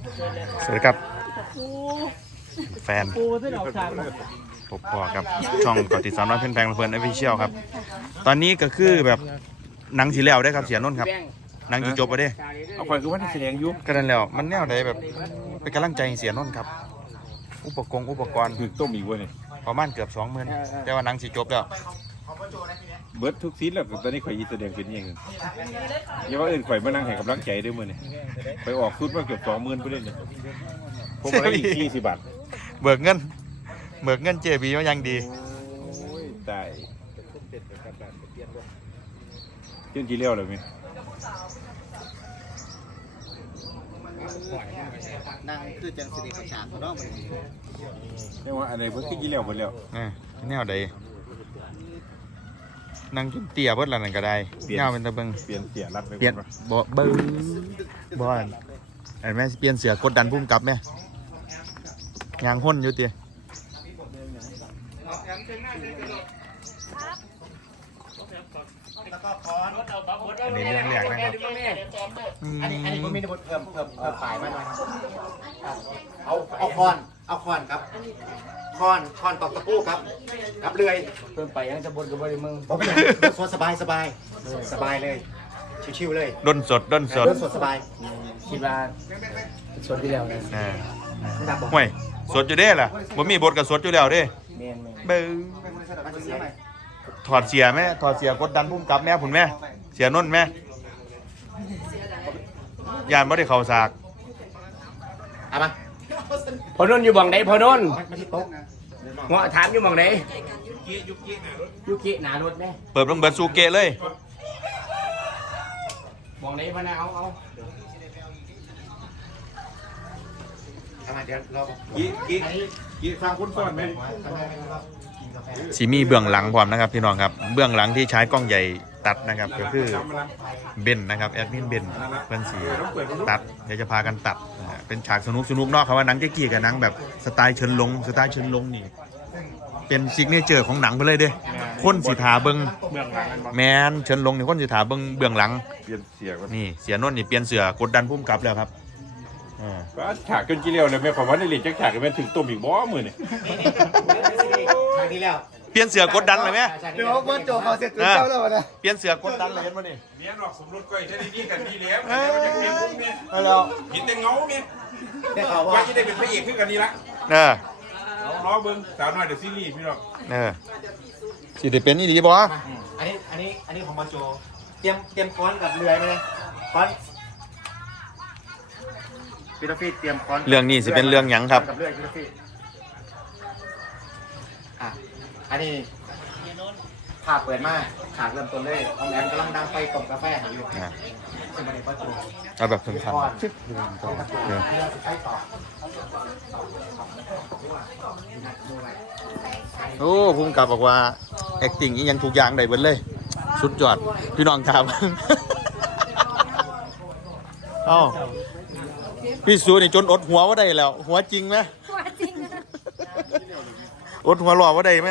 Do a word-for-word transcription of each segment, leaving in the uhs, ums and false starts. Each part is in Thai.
สวัสดีครับแฟนพบพอกับช่องก่อติดสามร้อยเพื่อนแพงเพื่อนออฟฟิเชียลครับตอนนี้ก็คือแบบหนังสีแล้วได้ครับเสียนนท์ครับหนังจีจบไปได้เอาไปคือว่าที่แสดงยุก็นั่นแล้วมันแนวใดแบบเป็นกำลังใจเสียนนท์ครับอุปกรณ์อุปกรณ์คือต้มอีกวันนี่ประมาณเกือบสองหมื่นแต่ว่าหนังสีจบแล้วเบิร์ดทุกซีนแล้วตอนนี้ข่อยยีแสดงเป็นยังไงอย่าว่าเอื่นข่อยมานั่งให้กำลังใจด้วยมือนี่ไปออกชุดมาเกือบสองหมื่นไปเลยเนี่ยผมมาได้อีกสี่สิบบาทเบิกเงินเบิกเงินเจบีมายังดีตายเจ้าจีเลี้ยวเลยมั้ยนั่งคือจังสิริประชาเขาเนาะมันเรียกว่าอะไรเพิ่งจีเลี้ยวหมดแล้วอ่าแนวใดนั่งจนเตี้ยเบิดแล้วนั่นก็ได้เงาเป็นตะเบิงเปลี่ยนเสียรัดไปเปลี่ยนบ่เบิ้งบ่อนไอ้แม่เปลี่ยนเสือกดดันพุ่มกลับแม่ยางห้นอยู่เตี้ยอันนี้เรื่องแรกนะครับอันนี้อันนี้ผมมีบทเพิ่มเพิ่มเพิ่มฝ่ายมาหน่อยเอาเอาคอนเอาคอนครับคอนคอนตอกตะปูครับครับเลื่อยเพิ่มไปยังจะบนกับบริมึงผมเป็นสดสบายสบายสบายเลยชิวๆเลยด้นสดด้นสดสดสบายคิดว่าสดที่แล้วนะอ่าห่วยสดอยู่เด้ล่ะบ่มีบทกับสดอยู่แล้วเด้เมนเมนเบิ้งถอดเสียแม่ถอดเสียกดดันพุ่มกลับแม่ผุนแม่เสียนนท์แม่ยานบ่ได้เข้าสากเอามาพอนนอยู่บังไหนพอนนเงาะถามอยู่บังไหนยุกิหนารถแม่เปิดลงเบิดซูเกะเลยบังไหนพะนะเอาเอาเอามาเดี๋ยวเรากี่กี่กี่ฟังคุณสอนไหมสีมีเบื้องหลังพร้อมนะครับพี่น้องครับเบื้องหลังที่ใช้กล้องใหญ่ตัดนะครับก็คือเบนนะครับแอดมินเบนเพื่อนสีตัดเดี๋ยวจะพากันตัดเป็นฉากสนุกสนุกนอกครับว่าหนังเจ๊กี้กับหนังแบบสไตล์เชิญลงสไตล์เชิญลงนี่เป็นซิกเนเจอร์ของหนังไปเลยเด้คนสีถาเบิ้งแมนเชิญลงนี่คนสีถาเบิ้งเบื้องหลังเปลี่ยนเสียนี่เสียนนท์นี่เปลี่ยนเสือกดดันพุ่มกลับแล้วครับฉากจนจีเลี้ยวเลยแม่ขอว่าในเหรียญจักฉากกันแม่ถึงต้มอีกบ่มือเนี่ยทางนี้แล้วเปลี่ยนเสือกดดันเลยไหมเดี๋ยวว่าโจเขาเสร็จเจ้าแล้วนะเปลี่ยนเสือกดดันเลยเห็นไหมนี่เมียนอกสมรสก้อยแค่นี้กันดีแล้วเดี๋ยวจะเปลี่ยนพุ่งเนี่ยแล้วเห็นแต่เงาเนี่ยได้ข่าวว่าจะได้เป็นพระเอกขึ้นกันนี่ละเออรอเบิ้งสาวน้อยเดี๋ยวซีรีส์พี่น้องเออสิได้เป็นนี่ดีบ่อันนี้อันนี้อันนี้ของมาโจเตรียมเตรียมค้อนกับเลื่อยไหมค้อนพี่ทัฟฟี่เตรียมค้อนเรื่องนี้สิเป็นเรื่องหยังครับกับเลื่อยพี่ทัฟฟี่อ่ะอันนี้ภาพเปิดมากฉากเริ่มต้นเลยออมแอมกำลังดังไฟกล่องกาแฟอยู่เอาแบบถึงขั้นโอ้ภูมิกับบอกว่า acting อียังทุกอย่างได้เบิดเลยสุดยอดพี่น้องถามเอ้าพี่สูนี่จนอดหัวว่าได้แล้วหัวจริงไหมหัวจริงอดหัวหล่อว่าได้ไหม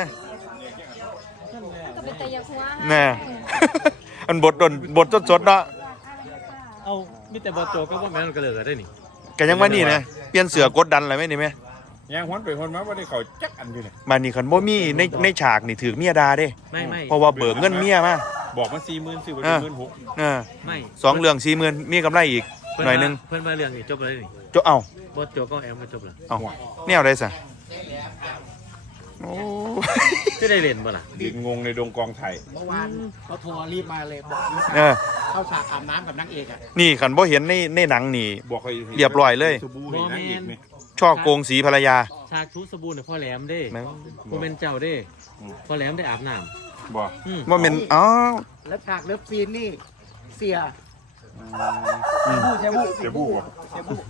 ก็เป็นแต่ยาหัวแน่อันบทดนบทสดๆเนาะเอามิแต่บอโจก็ว่าแม่นก็เลยได้นี่แกยังว่านี่นะเปลี่ยนเสือกดดันอะไรไหมนี่ไหมยังหวนไปหวนมาว่าได้เขาจักอันอยู่เนี่ยมานี่ขันบ่มีในในฉากนี่ถือเมียดาเด้ไม่ไม่เพราะว่าเบิกเงินเมียมาบอกมาสี่หมื่นสี่หมื่นหมื่นหกไม่สองเรื่องสี่หมื่นมีกำไรอีกหน่อยนึงเพื่อนมาเรื่องนี่จบเลยนี่จบเอาบอโจก็แอมมาจบแล้วเอาเนี่ยอะไรสิโอ้จะได้เรียนบ่ล่ะยืนงงในดงกองไทยเมื่อวานเขาโทรรีบมาเลยบอกเข้าฉากอาบน้ำกับนางเอกอ่ะนี่ขันบ่เห็นในในหนังนี่เรียบร้อยเลยช่อโกงสีภรรยาฉากชูสบู่เนี่ยพ่อแหลมเด้กูเป็นเจ้าเด้พ่อแหลมได้อาบน้ำบ่ว่าเป็นอ๋อแล้วฉากเลิฟซีนนี่เสียเสียบูเสียบูเสียบู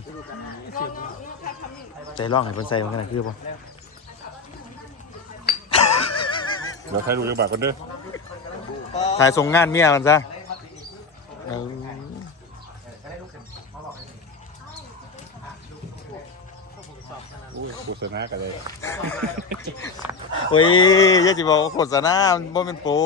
ใจร้องให้คนใส่มันขนาดคือป่ะเดี๋ยวใครดูจะบาดกันเด้อถ่ายส่งงานเมียมันซะโฆษณากันเลยโอ้ยยาจิบอกโฆษณาบ่เป็นโปร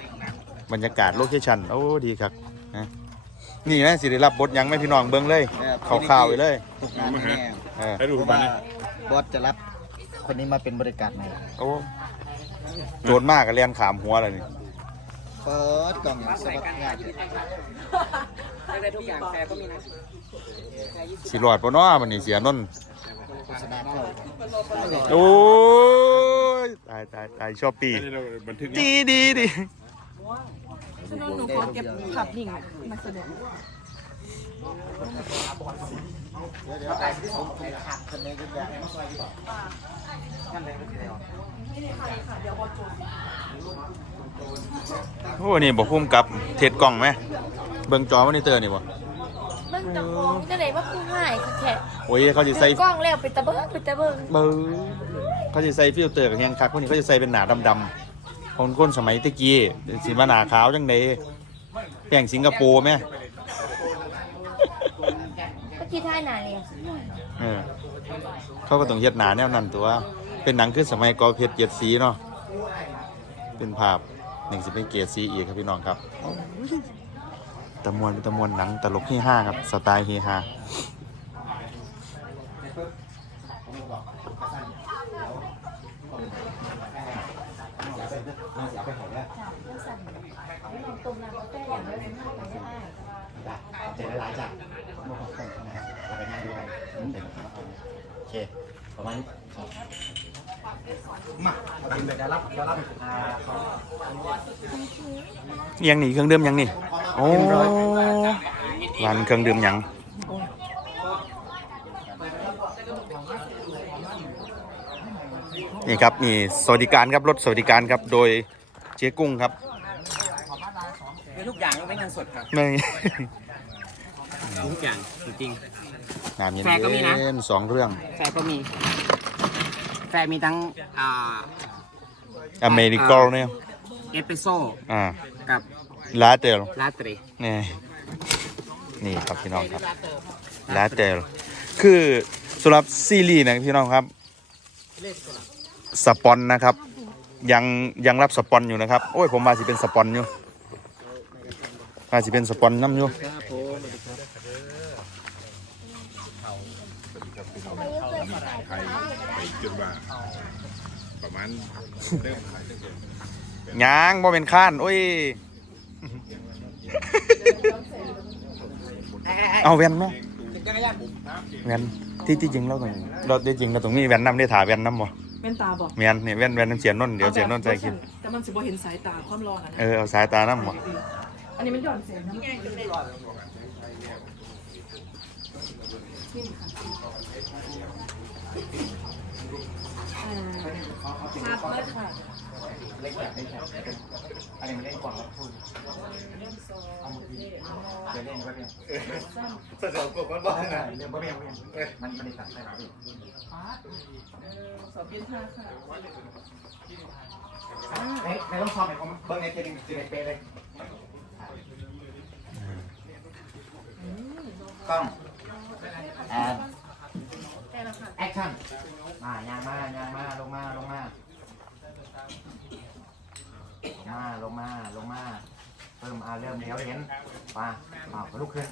บรรยากาศโลเคชั่นโอ้ดีครับนี่นะสิได้รับบทยังไม่พี่น้องเบิ้งเลยข่าวๆไปเลยตกงานแน่เออให้ดูเพราะบ้าว่านนะบอสจะรับคนนี้มาเป็นบริการใหม่โอ้โจรมากก็เลียนขามหัวเลยนี่เปิดกล่องอย่างสวัสดิ์งานเลยได้ทุกอย่างแฟร์ก็มีนะสิรอดปะเนาะมันนี่เสียนนท์โฆษณาเข้าโอ้ยตายตายตายชอบปีให้เราบันทึกดีดีดีฉะนั้นหนูขอเก็บขับหนิงมาแสดงเดี๋ยวเดี๋ยวไอ้ที่ผมผมขาดคนในยุทธยาให้มาซอยดีกว่างั้นเลยไม่ได้หรอโอ้นี่บอกพุ่มกับเทศกล้องไหมเบิ่งจอมอนิเตอร์นี่บ่เบิ่งตะคองจะไหนว่าผู้ให้ค่ะแค่โอ้ยเขาจะใส่กล้องแล้วไปตะเบิ้งไปตะเบิ้งเบิ่งเขาจะใส่ฟิลเตอร์กับยังคักพวกนี้เขาจะใส่เป็นหนาดำๆคนคนสมัยตะกี้สีมาหนาขาวจังไดแป้งสิงคโปร์ไหมเมื่อกี้ท่ายนานเลยเออเขาก็ต้องเฮ็ดหนาแนวนั้นตัวเป็นหนังคือสมัยกอเพชรเจ็ดสีเนาะเป็นภาพหนึ่งสิเป็นเกียรติสีอีกครับพี่น้องครับตะมวนเป็นตะมวนหนังตลกเฮฮาครับสไตล์เฮฮาตรงนั้นแต่อย่างเดียวฉันให้ไปได้เจอหลายจากมาขอบคุณนะครับเราไปนั่งดูกันโอเคประมาณนี้มาเอากินเลยเดี๋ยวรับเดี๋ยวรับอ่าเขายังนี่เครื่องดื่มยังนี่โอ้ร้านเครื่องดื่มยังนี่ครับนี่สวัสดิการครับรถสวัสดิการครับโดยเจ๊กุ้งครับมีทุกอย่างยกเว้นเงินสดครับไม่ทุกอย่างจริงน้ำเย็นแฟร์ก็มีนะๆสองเรื่องแฟร์ก็มี แฟร์มีทั้งอ่าอเมริกาเนี่ยเอสเปรสโซ่อ่ากับลาเตลลาเต้นี่นี่ครับพี่น้องครับลาเตลคือสำหรับซีรีส์นะพี่น้องครับสปอนนะครับ ยังยังรับสปอนอยู่นะครับโอ้ยผมมาสิเป็นสปอนอยู่มาสิเป็นสปอนน้ำอยู่ไทยไปจนว่าประมาณเริ่มขายตั้งแต่ยางบ่เป็นข้านโอ้ย เอาแว่นไหมแว่นที่ที่จริงเราต้องเราที่จริงเราต้องมีแว่นน้ำได้ถ่าแว่นน้ำบ่แว่นตาบอกแว่นนี่แว่นแว่นน้ำเสียนนนเดี๋ยวเสียนนใส่กินแต่มันสิบ่เห็นสายตาความร้อนนะเออเอาสายตาน้ำบ่อันนี้มันหย่อนเสียงนะชัดมากค่ะเล็กแบบเล็กแบบอันนี้มันเล่นก่อนแล้วพูดเอามือทีเดี๋ยวเล่นก็เล่นเสร็จกดมันบอกนะเล่นก็เล่นมันมันได้ตัดใช่ไหมพี่สอบบินห้าค่ะในในต้องซ้อมไหนผมเบิ้งในเทปสิบเอ็ดเป๊ะเลยกล้องแอนแอคชั่นมายางมายางมาลงมาลงมามาลงมาลงมาเริ่มอ่าเริ่มเลี้ยวเห็นมาเอาลุกขึ้น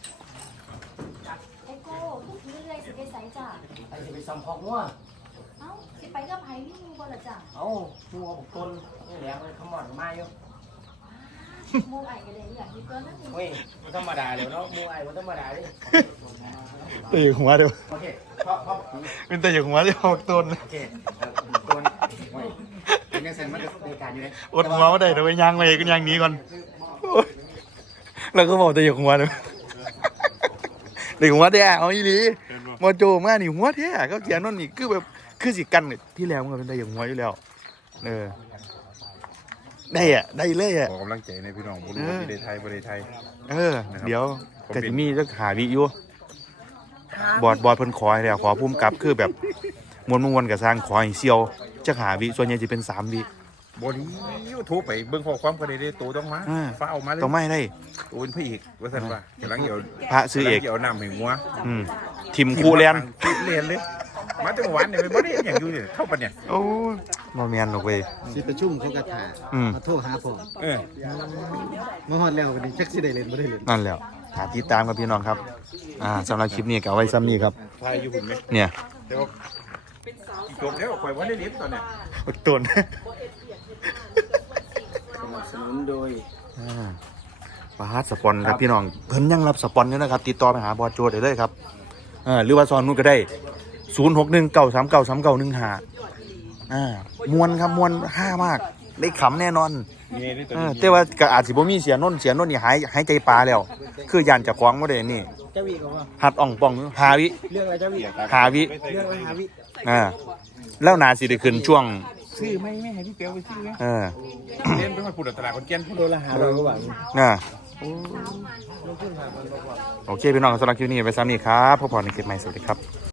ไอ้โก้พูดถึงเรื่อยๆสิไปใส่จ้ะไปสิไปซ้ำพอกงัวเอ้าสิไปกับไผนี่มูบ่ล่ะจ้ะเอ้างัวบุกตนนี่แหละมันขมอดมาอยู่หมูไอ้ก็ได้อยากมีเกินนั่นนี่เฮ้ยมันธรรมดาเดี๋ยวเนาะมูไอ้มันธรรมดาดิตัวอยู่หัวเดียวโอเคเพราะเพราะเป็นตัวอยู่หัวเดียวออกต้นโอเคตัวเฮ้ยเป็นยังไงมันในการอยู่เลยอดหัวไม่ได้เดี๋ยวไปย่างไปก็ย่างหนี้ก่อนโอ๊ยแล้วก็บอกตัวอยู่หัวเดียวเด็กหัวแท้เอาอีหลีมอโจมานี่หัวแท้เขาเสียนนนี่คือแบบคือสิกันนี่ที่แล้วมันก็เป็นตัวอยู่หัวอยู่แล้วเออได้อะได้เลยอะขอกำลังใจในพี่น้องบุรุษที่ได้ไทยบริไทยเออเดี๋ยวก็จะมีจะหาวิอยู่บอดบอดเพิ่นขอให้แล้วขอพุ่มกลับคือแบบมวนมวนกับสร้างขอให้เซียวจะหาวิส่วนใหญ่จะเป็นสามวิบริยูทูบไปเบิ่งข้อความก็ได้ได้ตัวต้องมาอ่าฟ้าเอามาเลยต้องไม่ได้ตัวเป็นพระเอกว่าสันว่าเดี๋ยวหลังเดี๋ยวพระซื้อเอกเดี๋ยวน้ำให้งัวอืมทีมครูเรียนครูเรียนเลยมาจังหวัดเนี่ยไม่ได้อย่างอยู่เนี่ยเท่าปันเนี่ยโอ้ยบ่แม่นหรอกเว้ยสิประชุมเขากระถาอืมมาโทรหาผมเออมาฮอดแล้ววันนี้จักสิได้เล่นบ่ได้เล่นนั่นแหละหาติดตามกับพี่น้องครับอ่าสำหรับคลิปนี้ก็เอาไว้ซ้ำนี้ครับทายอยู่หุ่นไหมเนี่ยแต่ว่าจบแล้วข่อยว่าได้เลี้ยงตอนเนี้ยอดต้นสนับสนุนโดยอ่าปาร์ตสปอนครับพี่น้องเพิ่นยังรับสปอนอยู่นะครับติดต่อไปหาบอสโจได้เลยครับอ่าหรือว่าซอนนู้นก็ได้ศูนย์หกหนึ่งเก้าสามเก้าสามเก้าหนึ่งห้าอ่ามวนครับมวนห้ามากได้ขำแน่นอนมีนี่ตัวเอนี้อแต่ว่าก็อาจสิบ่มีเสียนนท์เสียนนท์นี่หายหายใจปลาแล้ว คือย่านเจะคว้าของบ่ได้นี่เจ้าวิเขาว่าหัดอ่องป่องหาวิเรื่องอะไรเจ้าวิหาวิเรื่องอะไรหาวิอ่าแล้วนาสิได้ขึ้นช่วงซื้อไม่ไม่ให้พี่เปียวไปซื้อไหมเออเล่นไปมาพูดตลาดคนเกี้ยนพูดโดนละหาเราก็หวังอ่าโอเคพี่น้องสำหรับคลิปนี้ไปซ้ำนี่ครับพบกันในคลิปใหม่สวัสดีครับ